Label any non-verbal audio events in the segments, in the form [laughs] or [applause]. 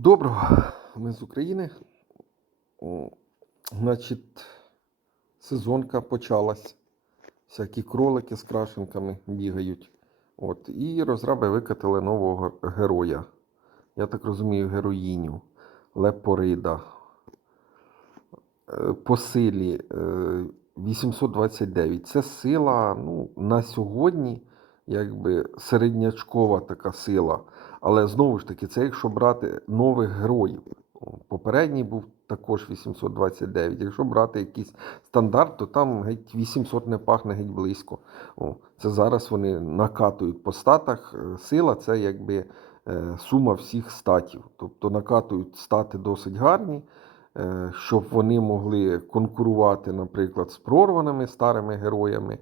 Доброго, ми з України. Значить, сезонка почалась. Всякі кролики з крашенками бігають. От. І розраби викатили нового героя. Я так розумію, героїню Лепорида. Е, По силі е, 829. Це сила ну, на сьогодні, якби середнячкова така сила. Але знову ж таки, це якщо брати нових героїв. Попередній був також 829. Якщо брати якийсь стандарт, то там геть 800 не пахне геть близько. О, це зараз вони накатують по статах. Е, Сила це якби е, сума всіх статів. Тобто накатують стати досить гарні, е, щоб вони могли конкурувати, наприклад, з прорваними старими героями.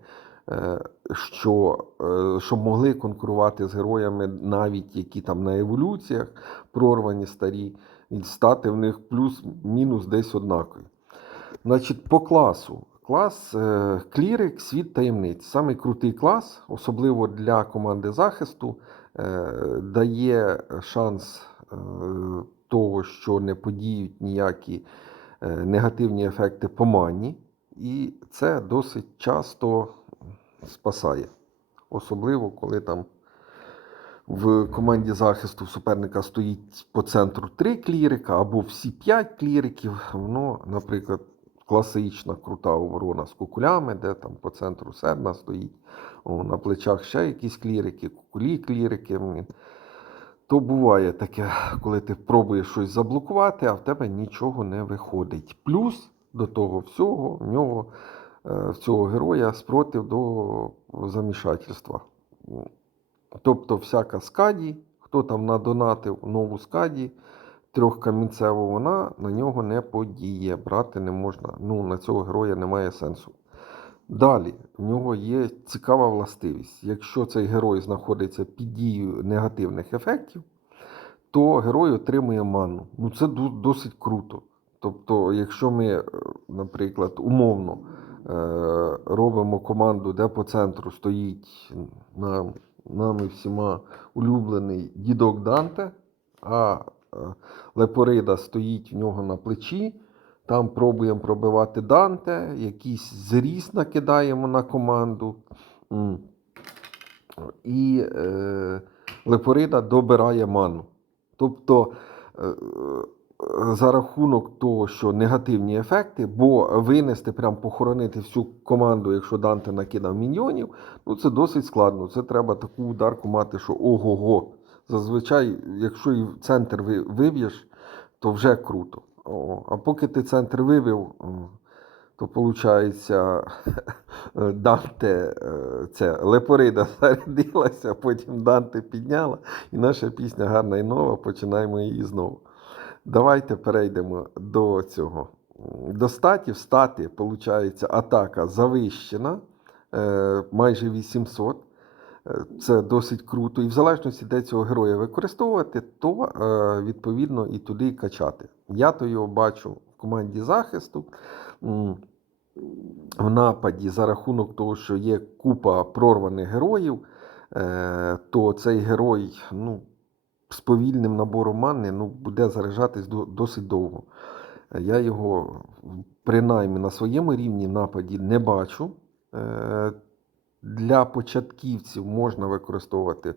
Е, Що, е, щоб могли конкурувати з героями, навіть які там на еволюціях прорвані старі, і стати в них плюс-мінус десь однакові. Значить, по класу. Клас е, клірик, світ таємниць. Самий крутий клас, особливо для команди захисту, дає шанс того, що не подіють ніякі негативні ефекти по мані. І це досить часто спасає. Особливо, коли там в команді захисту суперника стоїть по центру три клірика або всі п'ять кліриків. Воно, наприклад, класична крута оборона з кукулями, де там по центру серна стоїть, на плечах ще якісь клірики, кукулі клірики. То буває таке, коли ти пробуєш щось заблокувати, а в тебе нічого не виходить. Плюс до того всього в нього цього героя спротив до замішательства. Тобто всяка скаді, хто там надонатив нову скаді, трьохкамінцеву, вона на нього не подіє, брати не можна. Ну, на цього героя немає сенсу. Далі, в нього є цікава властивість. Якщо цей герой знаходиться під дією негативних ефектів, то герой отримує ману. Ну, це досить круто. Тобто, якщо ми, е, наприклад, умовно е, робимо команду, де по центру стоїть нам, нами всіма улюблений дідок Данте, а е, Лепорида стоїть в нього на плечі. Там пробуємо пробивати Данте, якийсь зріст накидаємо на команду. І е, Лепорида добирає ману. Тобто е, е, за рахунок того, що негативні ефекти, бо винести, прям похоронити всю команду, якщо Данте накидав міньйонів, ну це досить складно. Це треба таку ударку мати, що ого-го. Зазвичай, якщо і центр ви- виб'єш, то вже круто. О, а поки ти центр вивів, то виходить, [laughs] Данте, е, це Лепорида [laughs] зарядилася, потім Данте підняла, і наша пісня гарна і нова, починаємо її знову. Давайте перейдемо до цього. До статів. Стати, виходить, атака завищена, е, майже 800. Е, Це досить круто. І в залежності, де цього героя використовувати, то е, відповідно і туди качати. Я то його бачу в команді захисту. В нападі за рахунок того, що є купа прорваних героїв, то цей герой ну, з повільним набором мани ну, буде заряджатись досить довго. Я його принаймні на своєму рівні нападі не бачу. Е, Для початківців можна використовувати,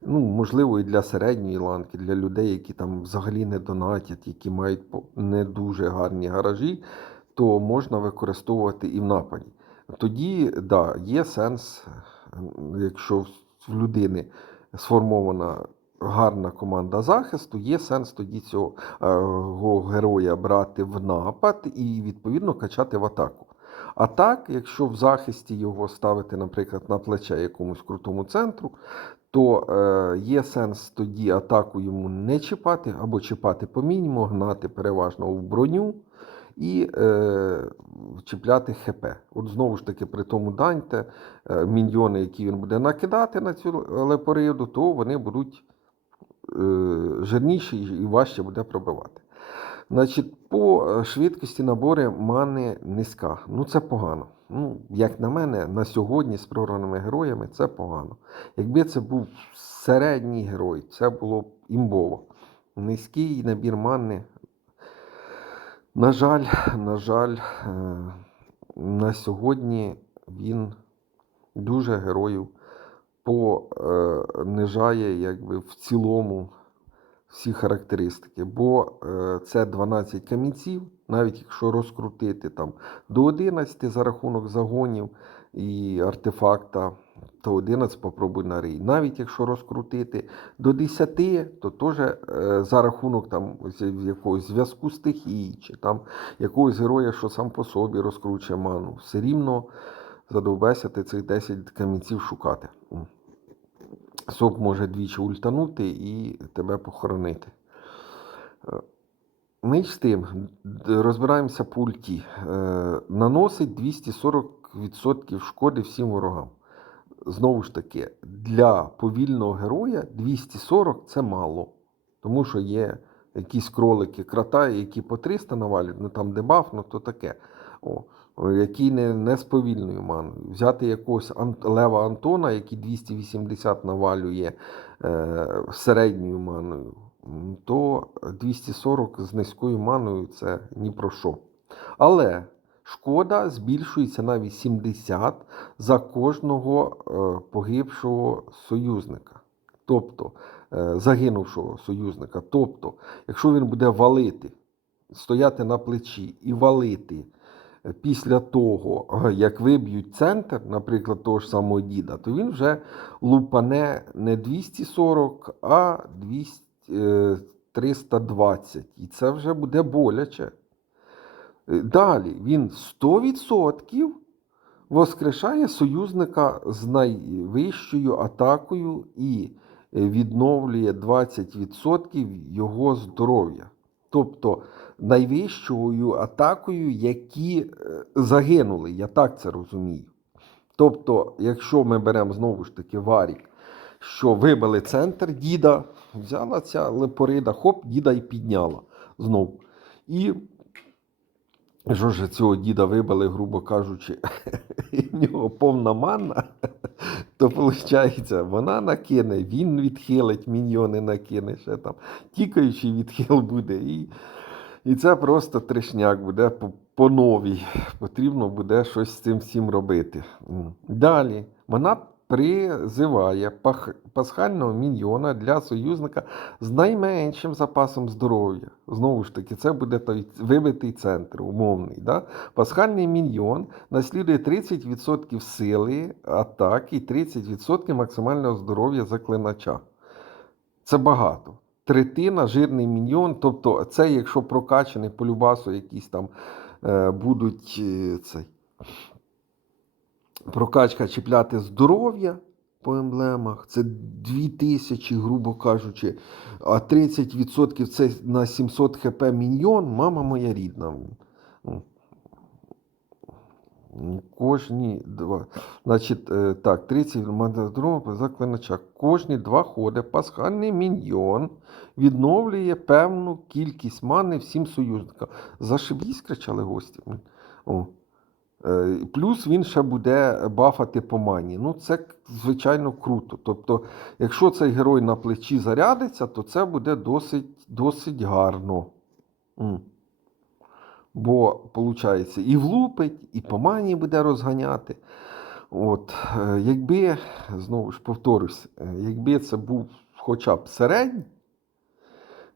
ну, можливо, і для середньої ланки, для людей, які там взагалі не донатять, які мають не дуже гарні гаражі, то можна використовувати і в нападі. Тоді, да, є сенс, якщо в людини сформована гарна команда захисту, є сенс тоді цього е, героя брати в напад і відповідно качати в атаку. А так, якщо в захисті його ставити, наприклад, на плече якомусь крутому центру, то е, є сенс тоді атаку йому не чіпати або чіпати по мінімуму, гнати переважно в броню і е, чіпляти ХП. От знову ж таки, при тому даньте е, міньйони, які він буде накидати на цю лепориду, то вони будуть е, жирніші і важче буде пробивати. Значить, по е, швидкості набору мани низька. Ну, це погано. Ну, як на мене, на сьогодні з прорваними героями це погано. Якби це був середній герой, це було б імбово. низький набір мани. На жаль, на жаль, е, на сьогодні він дуже героїв понижає якби, в цілому всі характеристики. Бо е, це 12 камінців, навіть якщо розкрутити там до 11 за рахунок загонів і артефакта, то 11 попробуй на рій. Навіть якщо розкрутити до 10, то теж е, за рахунок там якогось зв'язку стихій, чи там якогось героя, що сам по собі розкручує ману, все рівно задовбеся ти цих 10 камінців шукати. М. Соп може двічі ультанути і тебе похоронити. Е, Ми з тим розбираємося по ульті. Е, Наносить 240% шкоди всім ворогам. Знову ж таки, для повільного героя 240 це мало. Тому що є якісь кролики, крота, які по 300 навалюють, ну там дебаф, ну то таке. О, о, який не, не повільною маною. Взяти якогось Лева Антона, який 280 навалює е, середньою маною, то 240 з низькою маною це ні про що. Але шкода збільшується на 80 за кожного е, погибшого союзника. Тобто е, загинувшого союзника. Тобто, якщо він буде валити, стояти на плечі і валити е, після того, е, як виб'ють центр, наприклад, того ж самого діда, то він вже лупане не 240, а 200, е, 320. І це вже буде боляче. Е, Далі він 100% воскрешає союзника з найвищою атакою і е, відновлює 20% його здоров'я. Тобто найвищою атакою, які е, загинули, я так це розумію. Тобто, якщо ми беремо знову ж таки варік, що вибили центр діда, взяла ця лепорида, хоп, діда і підняла знову. І що ж цього діда вибили, грубо кажучи, [laughs] в нього повна манна, то виходить, вона накине, він відхилить, міньйони накине, ще там, тікаючий відхил буде. І, і це просто трешняк буде по, по новій. Потрібно буде щось з цим всім робити. Далі вона призиває пасхального міньйона для союзника з найменшим запасом здоров'я. Знову ж таки, це буде той вибитий центр, умовний. Да? Пасхальний міньйон наслідує 30% сили атаки і 30% максимального здоров'я заклинача. Це багато. Третина жирний міньйон, тобто це якщо прокачаний по любасу якісь там е, будуть е, цей, прокачка чіпляти здоров'я по емблемах, це 2000, грубо кажучи, а 30% це на 700 хп міньйон, мама моя рідна. Кожні два. Значить, е, так, 30 мандатуру заклинача. Кожні два ходи пасхальний міньйон відновлює певну кількість мани всім союзникам. Зашибісь, кричали гості. О. Е, Плюс він ще буде бафати по мані. Ну, це звичайно круто. Тобто, якщо цей герой на плечі зарядиться, то це буде досить, досить гарно. Бо, виходить, і влупить, і по мані буде розганяти. От, е, якби, знову ж повторюсь, е, якби це був хоча б середній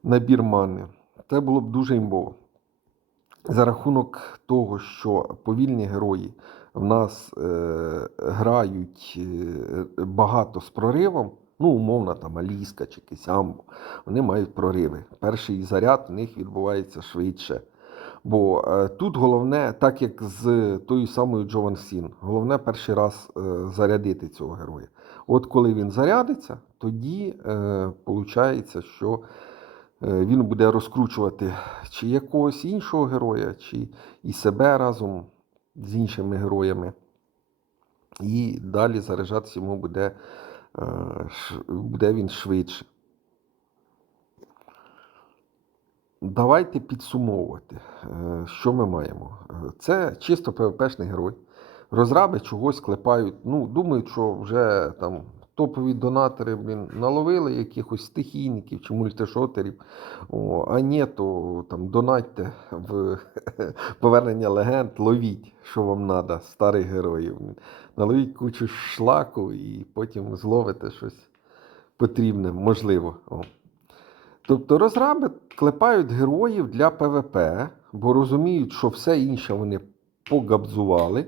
набір мани, це було б дуже імбово. За рахунок того, що повільні герої в нас е, грають е, багато з проривом, ну, умовно, там Аліска чи Амбо, вони мають прориви. Перший заряд в них відбувається швидше. Бо е, тут головне, так як з тою самою Джован Сін, головне перший раз е, зарядити цього героя. От коли він зарядиться, тоді виходить, що е, він буде розкручувати чи якогось іншого героя, чи і себе разом з іншими героями. І далі заряджатися йому буде, е, буде він швидше. Давайте підсумовувати, е, що ми маємо. Е, Це чисто ПВПшний герой. Розраби чогось клепають. Ну, думають, що вже там топові донатори блін, наловили якихось стихійників чи мультишотерів. О, а ні, то там донатьте в [laughs] повернення легенд, ловіть, що вам треба, старих героїв. Наловіть кучу шлаку і потім зловите щось потрібне, можливо. О. Тобто розраби клепають героїв для ПВП, бо розуміють, що все інше вони погабзували.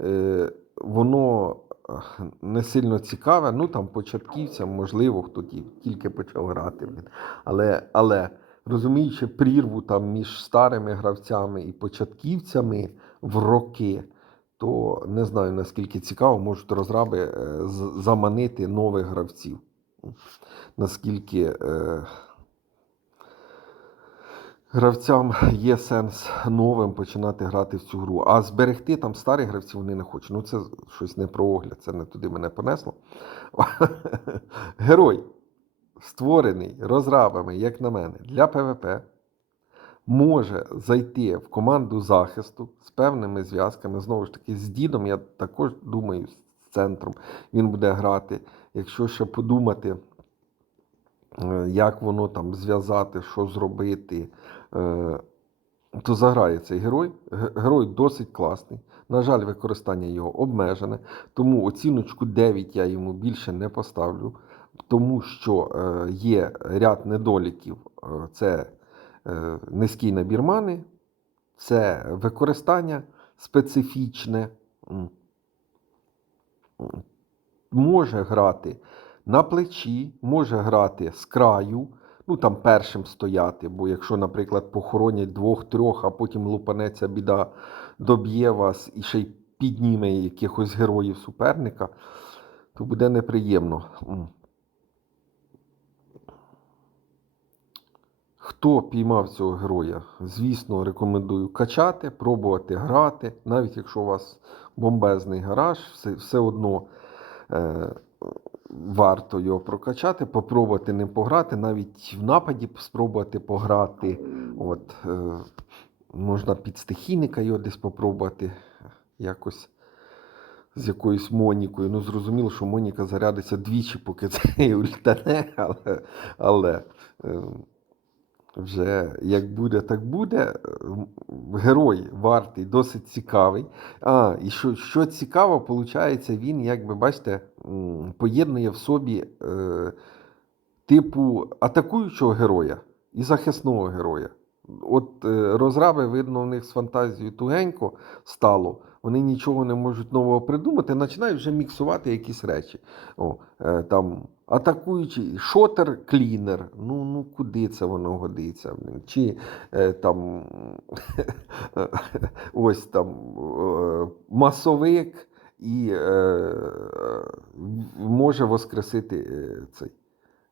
Е, воно не сильно цікаве. Ну там початківцям, можливо, хто тільки почав грати. Але, але розуміючи прірву там між старими гравцями і початківцями в роки, то не знаю наскільки цікаво можуть розраби е, заманити нових гравців. Наскільки е, гравцям є сенс новим починати грати в цю гру. А зберегти там старих гравців вони не хочуть. Ну, це щось не про огляд, це не туди мене понесло. [laughs] Герой, створений розрабами, як на мене, для ПВП, може зайти в команду захисту з певними зв'язками. Знову ж таки, з дідом, я також думаю, з центром він буде грати. Якщо ще подумати, як воно там зв'язати, що зробити, е, то заграє цей герой. Герой досить класний. На жаль, використання його обмежене, тому оціночку 9 я йому більше не поставлю, тому що е, є ряд недоліків. Е, Це е, низький набір мани, це використання специфічне. Може грати на плечі, може грати з краю, ну там першим стояти, бо якщо, наприклад, похоронять двох-трьох, а потім лупанеться біда, доб'є вас і ще й підніме якихось героїв суперника, то буде неприємно. Хто піймав цього героя, звісно, рекомендую качати, пробувати грати. Навіть якщо у вас бомбезний гараж, все, все одно е, варто його прокачати, попробувати ним пограти, навіть в нападі спробувати пограти. От, е, можна під стихійника його десь попробувати якось з якоюсь Монікою. Ну, зрозуміло, що Моніка зарядиться двічі, поки [laughs] це ультане, але, але е, вже як буде, так буде. Герой вартий, досить цікавий. А, і що, що цікаво, виходить, він, як ви бачите, поєднує в собі е, типу атакуючого героя і захисного героя. От е, розраби, видно, в них з фантазією тугенько стало. Вони нічого не можуть нового придумати, починають вже міксувати якісь речі. О, е, там, атакуючий шотер клінер. Ну, ну куди це воно годиться? Чи е, там [laughs] ось там е, масовик і е, може воскресити е, цей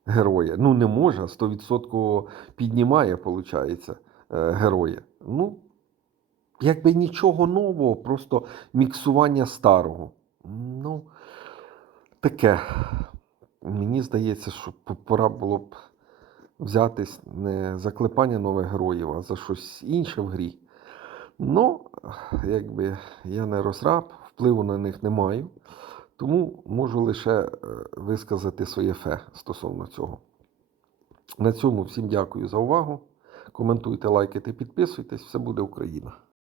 героя. Ну, не може, 100% піднімає, виходить, героя. Ну, якби нічого нового, просто міксування старого. Ну, таке. Мені здається, що пора було б взятись не за клепання нових героїв, а за щось інше в грі. Ну, якби я не розраб, впливу на них не маю. Тому можу лише е, висказати своє фе стосовно цього. На цьому всім дякую за увагу. Коментуйте, лайкайте, підписуйтесь. Все буде Україна!